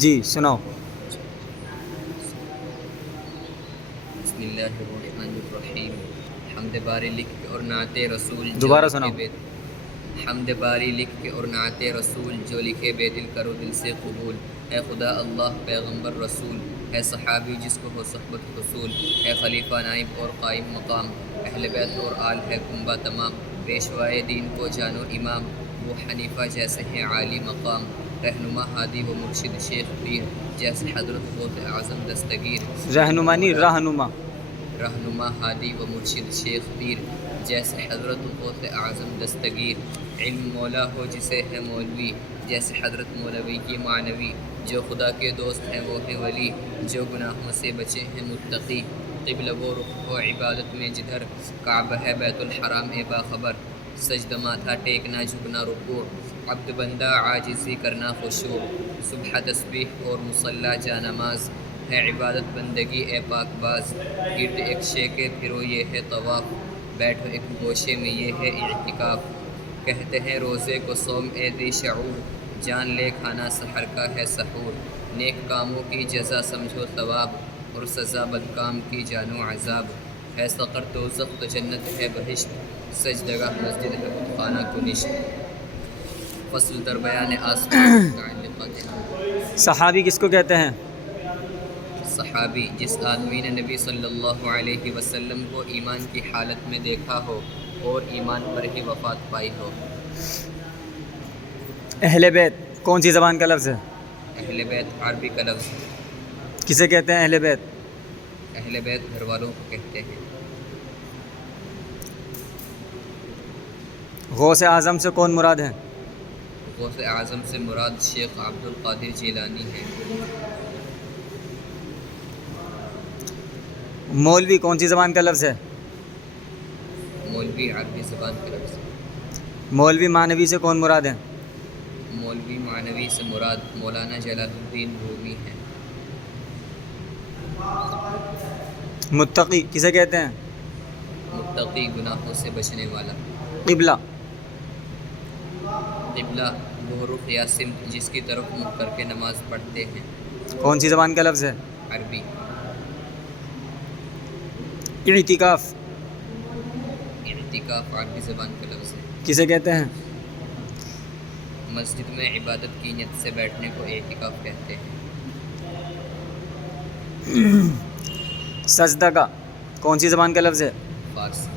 جی سناؤ. بسم اللہ الرحمن الرحیم. حمد باری لکھ کے اور نعت رسول جو دوبارہ لکھے سناؤ. حمد باری لکھ کے اور نعت رسول جو لکھے بے دل کرو دل سے قبول. اے خدا اللہ پیغمبر رسول، اے صحابی جس کو ہو صحبت حصول، اے خلیفہ نائب اور قائم مقام، اہل بیت اور آل ہے کنبہ تمام. پیشوائے دین کو جانو امام، وہ حنیفہ جیسے ہیں عالی مقام. رہنما ہادی و مرشد شیخ پیر، جیسے حضرت غوث اعظم دستگیر. رہنمانی رہنما. رہنما ہادی و مرشد شیخ پیر، جیسے حضرت غوث اعظم دستگیر. علم مولا ہو جسے ہے مولوی، جیسے حضرت مولوی کی معنوی. جو خدا کے دوست ہیں وہ ہیں ولی، جو گناہوں سے بچے ہیں متقی. قبلہ وہ رخ ہو عبادت میں جدھر، کعبہ ہے بیت الحرام اے باخبر. سجدہ ماتھا ٹیکنا جھکنا رکوع، عبد بندہ عاجزی کرنا خشوع. صبح تسبیح اور مصلی جا نماز، ہے عبادت بندگی اے پاک باز. گرد ایک شے کے پھرو یہ ہے طواف، بیٹھو ایک گوشے میں یہ ہے اعتکاف. کہتے ہیں روزے کو صوم اے ذی شعور، جان لے کھانا سحر کا ہے سحور. نیک کاموں کی جزا سمجھو ثواب، اور سزا بدکام کی جانو عذاب. ہے سقر دوزخ تو جنت ہے بہشت، سجدگاہ مسجد ہے بت خانہ کنشت. فصل در بیان آسمان متعلقات. صحابی کس کو کہتے ہیں؟ صحابی جس آدمی نے نبی صلی اللہ علیہ وسلم کو ایمان کی حالت میں دیکھا ہو اور ایمان پر ہی وفات پائی ہو. اہل بیت کون سی زبان کا لفظ ہے؟ اہل بیت عربی کا لفظ ہے. کسے کہتے ہیں اہل بیت؟ اہل بیت گھر والوں کو کہتے ہیں. غوث اعظم سے کون مراد ہے؟ غوث اعظم سے مراد شیخ عبد القادر جیلانی ہے. مولوی کون سی زبان کا لفظ ہے؟ مولوی عربی زبان کا لفظ ہے. مولوی معنوی سے کون مراد ہے؟ مولوی معنوی سے مراد مولانا جلال الدین رومی ہے. متقی کسے کہتے ہیں؟ متقی گناہوں سے بچنے والا. قبلہ قبلہ وہ رخ یا سمت جس کی طرف منہ کر کے نماز پڑھتے ہیں. کون سی زبان کا لفظ ہے؟ عربی. اعتکاف اعتکاف عربی زبان کا لفظ ہے. کسے کہتے ہیں؟ مسجد میں عبادت کی نیت سے بیٹھنے کو اعتکاف کہتے ہیں. سجدہ کا کون سی زبان کا لفظ ہے؟ فارسی.